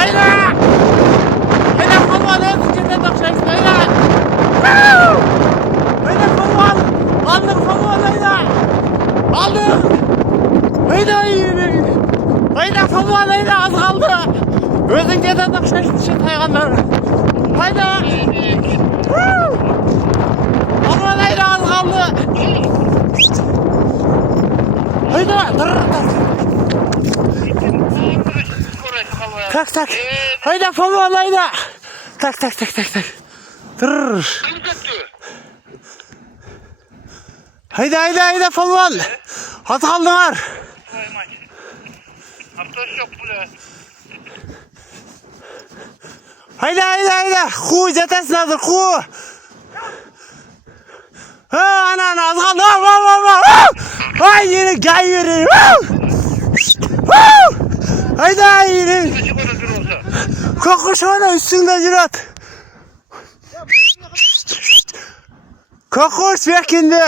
Hayda! Hayda kolvan özünce dokşaysın hayda! Hayda kolvan! Aldım kolvan hayda! Aldım! Hayda yürü! Hayda kolvan hayda az kaldı! Özünce de dokşaysın şu hayvanlar! Hayda! Kolvan hayda az kaldı! Hayda! Tak tak. Hayda kolvan hayda. Tak. Tırr. Hayda kolvan. Hadi kaldılar. Hayda. Ku zetesin hazır ku. Ha ana az kaldı. Ay yine gay yürü. Hayda yürü. Kokuş öyle üstünde Cirat. Kokuş bekindi.